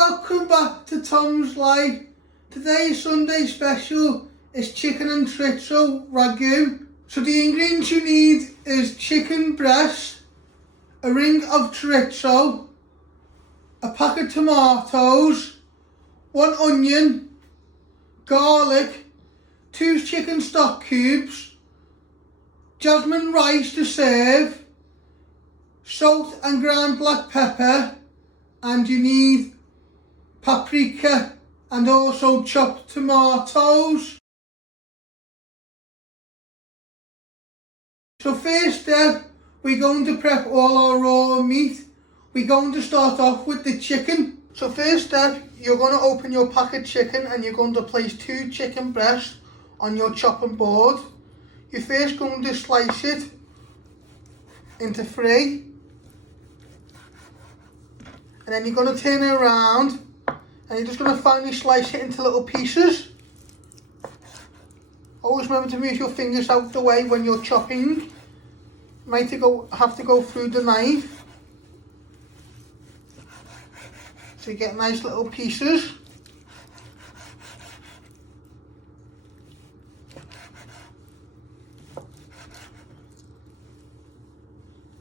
welcome back to Tom's Life. Today's Sunday special is chicken and chorizo ragu. So the ingredients you need is chicken breast, a ring of chorizo, a pack of tomatoes, 1 onion, garlic, 2 chicken stock cubes, jasmine rice to serve, salt and ground black pepper, and you need paprika and also chopped tomatoes. So first step, we're going to prep all our raw meat. We're going to start off with the chicken. So first step, you're going to open your pack of chicken and you're going to place 2 chicken breasts on your chopping board. You're first going to slice it into 3. And then you're going to turn it around and you're just going to finally slice it into little pieces. Always remember to move your fingers out the way when you're chopping. You might have to go through the knife. So you get nice little pieces.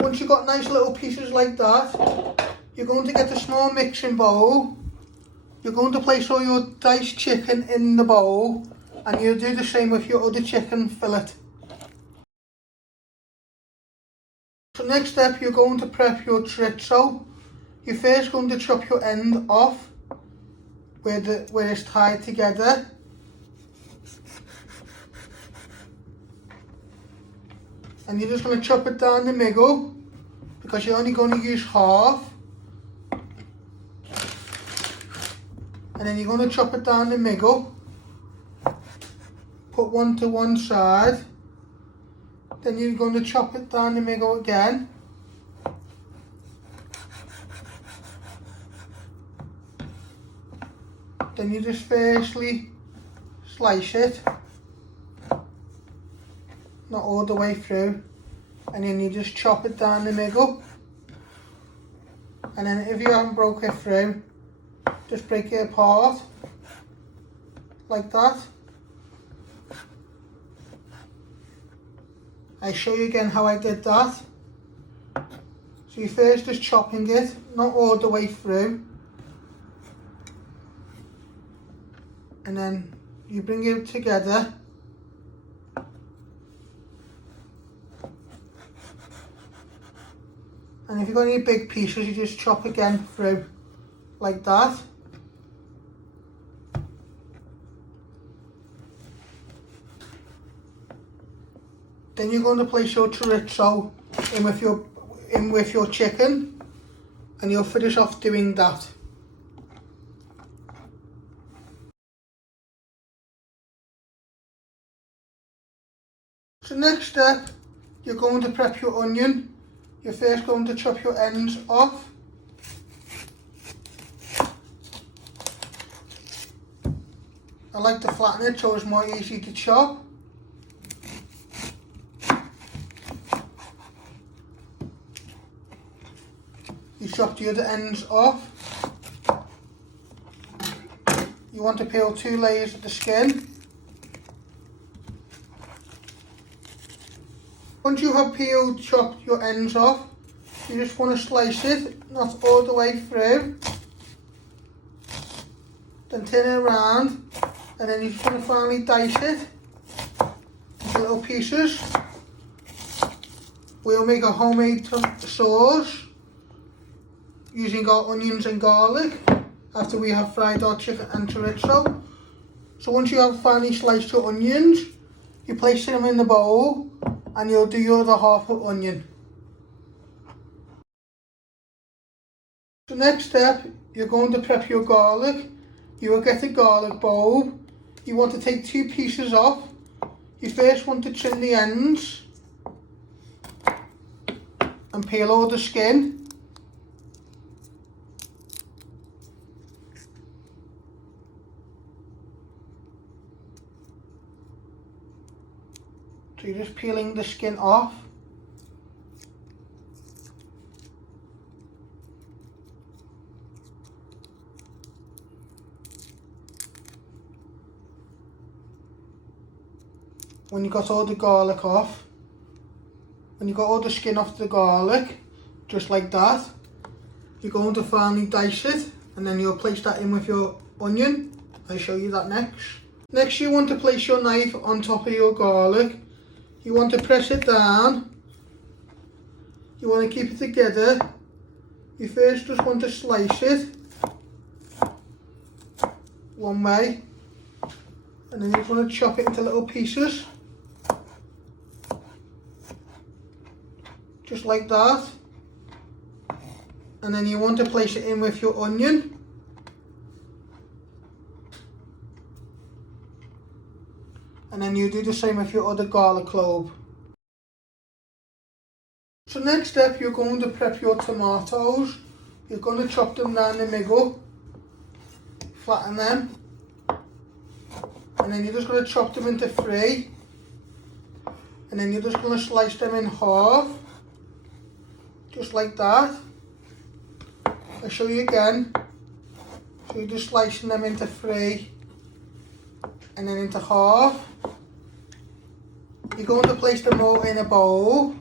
Once you've got nice little pieces like that, you're going to get a small mixing bowl. You're going to place all your diced chicken in the bowl, and you'll do the same with your other chicken fillet. So next step, you're going to prep your chorizo. You're first going to chop your end off where it's tied together. And you're just going to chop it down the middle because you're only going to use half. And then you're going to chop it down the middle. Put one to one side. Then you're going to chop it down the middle again. Then you just firstly slice it. Not all the way through. And then you just chop it down the middle. And then if you haven't broke it through, just break it apart, like that. I'll show you again how I did that. So you first just chopping it, not all the way through. And then you bring it together. And if you've got any big pieces, you just chop again through, like that. Then you're going to place your chorizo in with your chicken, and you'll finish off doing that. So next step, you're going to prep your onion. You're first going to chop your ends off. I like to flatten it so it's more easy to chop. You chop the other ends off. You want to peel 2 layers of the skin. Once you have chopped your ends off, you just want to slice it, not all the way through. Then turn it around, and then you just want to finally dice it into little pieces. We'll make a homemade sauce using our onions and garlic after we have fried our chicken and chorizo. So once you have finally sliced your onions, you place them in the bowl and you'll do your other half of onion. So next step, you're going to prep your garlic. You will get a garlic bulb. You want to take 2 pieces off. You first want to trim the ends and peel all the skin. So you're just peeling the skin off. when you got all the garlic off, when you got all the skin off the garlic, just like that, you're going to finally dice it, and then you'll place that in with your onion. I'll show you that next. Next, you want to place your knife on top of your garlic. You want to press it down. You want to keep it together. You first just want to slice it one way, and then you just want to chop it into little pieces, just like that. And then you want to place it in with your onion. And then you do the same with your other garlic clove. So next step, you're going to prep your tomatoes. You're going to chop them down the middle, flatten them, and then you're just going to chop them into three, and then you're just going to slice them in half, just like that. I'll show you again. So you're just slicing them into three, and then into half. You're going to place them all in a bowl,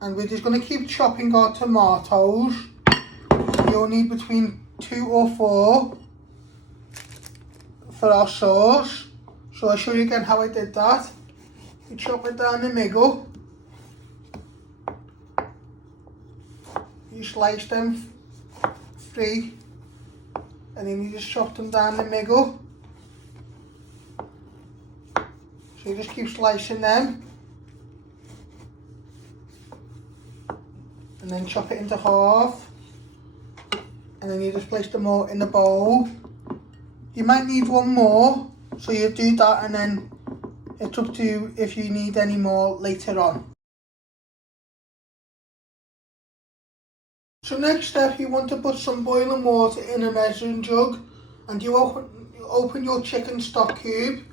and we're just going to keep chopping our tomatoes. You'll need between 2 or 4 for our sauce. So I'll show you again how I did that. You chop it down the middle. You slice them 3, and then you just chop them down the middle. So you just keep slicing them, and then chop it into half, and then you just place them all in the bowl. You might need one more, so you do that, and then it's up to you if you need any more later on. So next step, you want to put some boiling water in a measuring jug, and you open your chicken stock cube.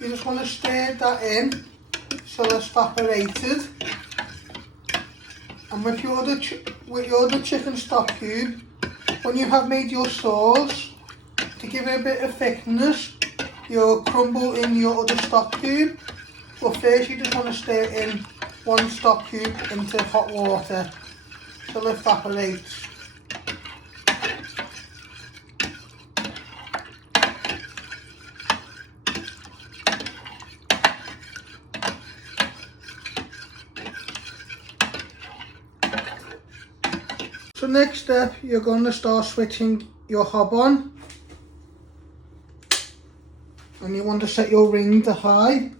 You just want to stir that in so it's evaporated. And with your other chicken stock cube, when you have made your sauce, to give it a bit of thickness, you'll crumble in your other stock cube. But first you just want to stir in one stock cube into hot water till it evaporates. So next step, you're going to start switching your hob on, and you want to set your ring to high.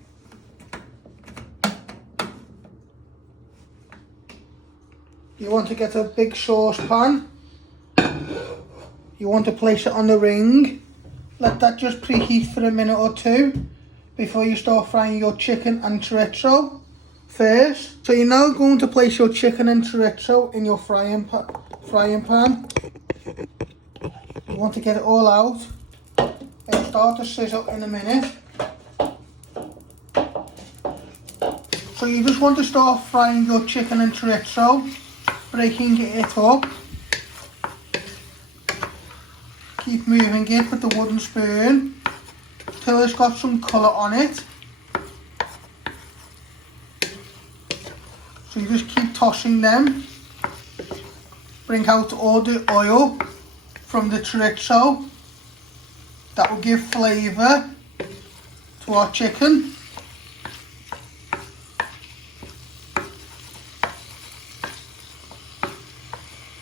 You want to get a big saucepan. You want to place it on the ring. Let that just preheat for a minute or 2 before you start frying your chicken and chorizo first. So you're now going to place your chicken and chorizo in your frying pan. You want to get it all out. It'll start to sizzle in a minute. So you just want to start frying your chicken and chorizo, breaking it up. Keep moving it with the wooden spoon till it's got some colour on it. So you just keep tossing them. Bring out all the oil from the chorizo. That will give flavour to our chicken.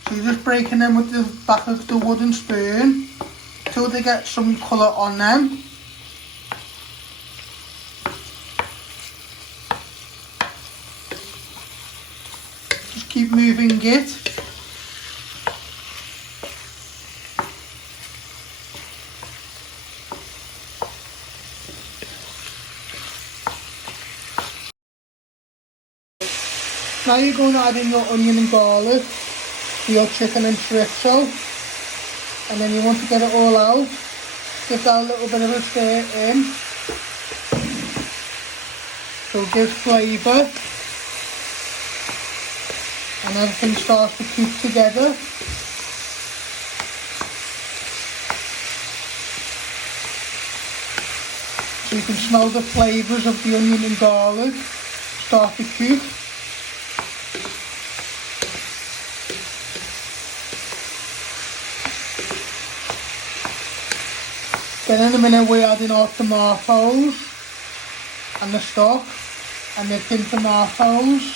So you're just breaking them with the back of the wooden spoon till they get some colour on them. Just keep moving it. Now you're going to add in your onion and garlic to your chicken and chorizo, and then you want to get it all out. Give that a little bit of a stir in, so it gives flavour, and everything starts to cook together. so you can smell the flavours of the onion and garlic start to cook. Then in a minute we're adding our tomatoes and the stock and the tin tomatoes.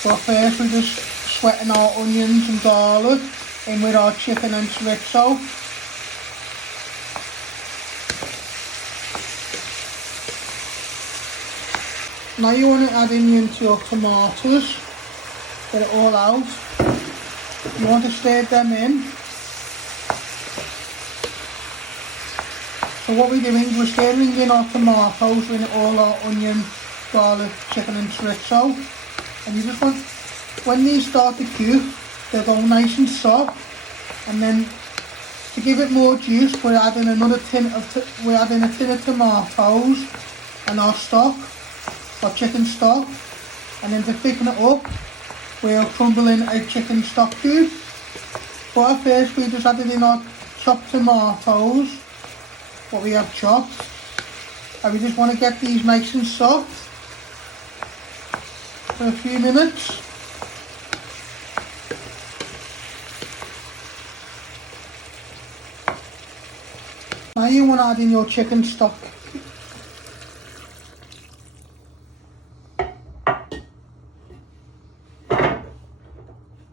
So first we're just sweating our onions and garlic in with our chicken and chorizo. Now you want to add into your tomatoes, get it all out. You want to stir them in. So what we're doing, we're stirring in our tomatoes with all our onion, garlic, chicken and chorizo. And you just want, when these start to cook, they're all nice and soft. And then to give it more juice, we're adding a tin of tomatoes and our stock, our chicken stock. And then to thicken it up, we'll crumble in a chicken stock cube. But at first we just added in our chopped tomatoes, what we have chopped. And we just want to get these nice and soft for a few minutes. Now you want to add in your chicken stock.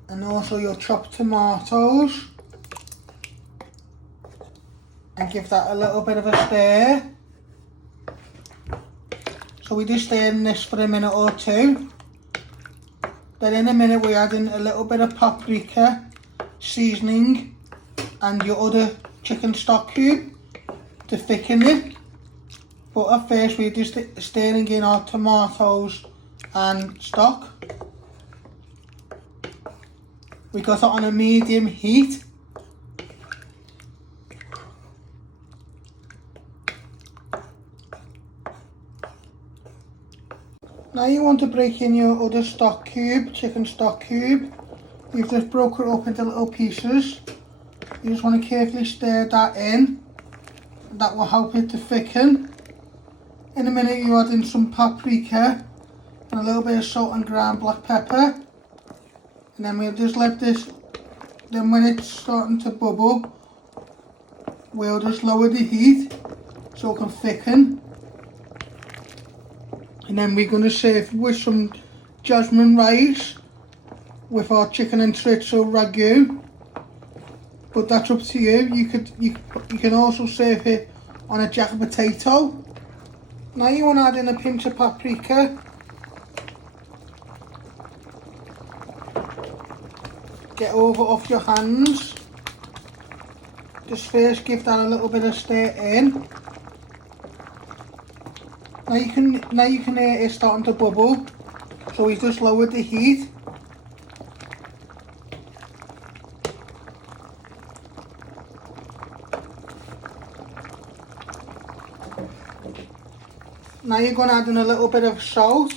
And also your chopped tomatoes. And give that a little bit of a stir. So we just stir in this for a minute or two. Then in a minute we add in a little bit of paprika seasoning and your other chicken stock cube to thicken it. But at first we're just stirring in our tomatoes and stock. We got it on a medium heat. Now you want to break in your other stock cube, chicken stock cube. You've just broken it up into little pieces. You just want to carefully stir that in. That will help it to thicken. In a minute you add in some paprika and a little bit of salt and ground black pepper. And then we'll just let this, then when it's starting to bubble, we'll just lower the heat so it can thicken. And then we're going to serve with some jasmine rice with our chicken and chorizo ragu. But that's up to you. You can also serve it on a jacket potato. Now you want to add in a pinch of paprika. Get over off your hands. Just first give that a little bit of stir in. Now you can hear it starting to bubble, so we just lowered the heat. Now you're going to add in a little bit of salt.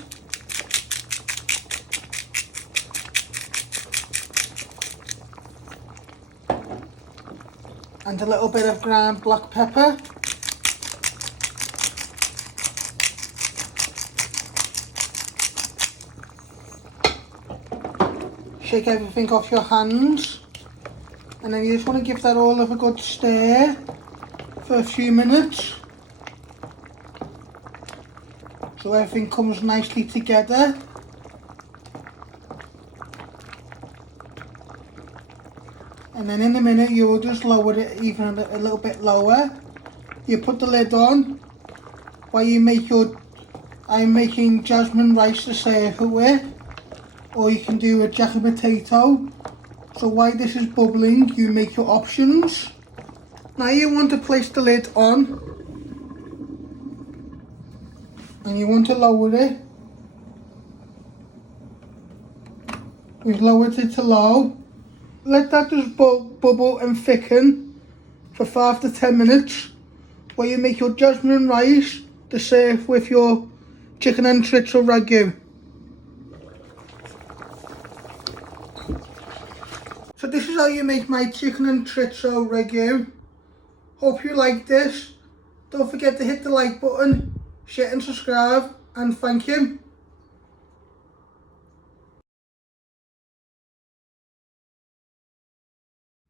And a little bit of ground black pepper. Shake everything off your hands, and then you just want to give that all of a good stir for a few minutes so everything comes nicely together. And then in a minute you will just lower it even a little bit lower. You put the lid on while you make your, I'm making jasmine rice to serve it with. Or you can do a jacket potato. So while this is bubbling, you make your options. Now you want to place the lid on. And you want to lower it. We've lowered it to low. Let that just bubble and thicken for 5 to 10 minutes. While you make your jasmine rice to serve with your chicken and chorizo ragu. is how you make my chicken and chorizo ragu. Hope you like this. Don't forget to hit the like button, share and subscribe, and thank you.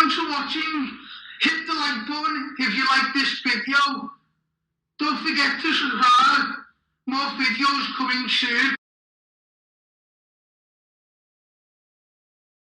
Thanks for watching. Hit the like button if you like this video. Don't forget to subscribe. More videos coming soon.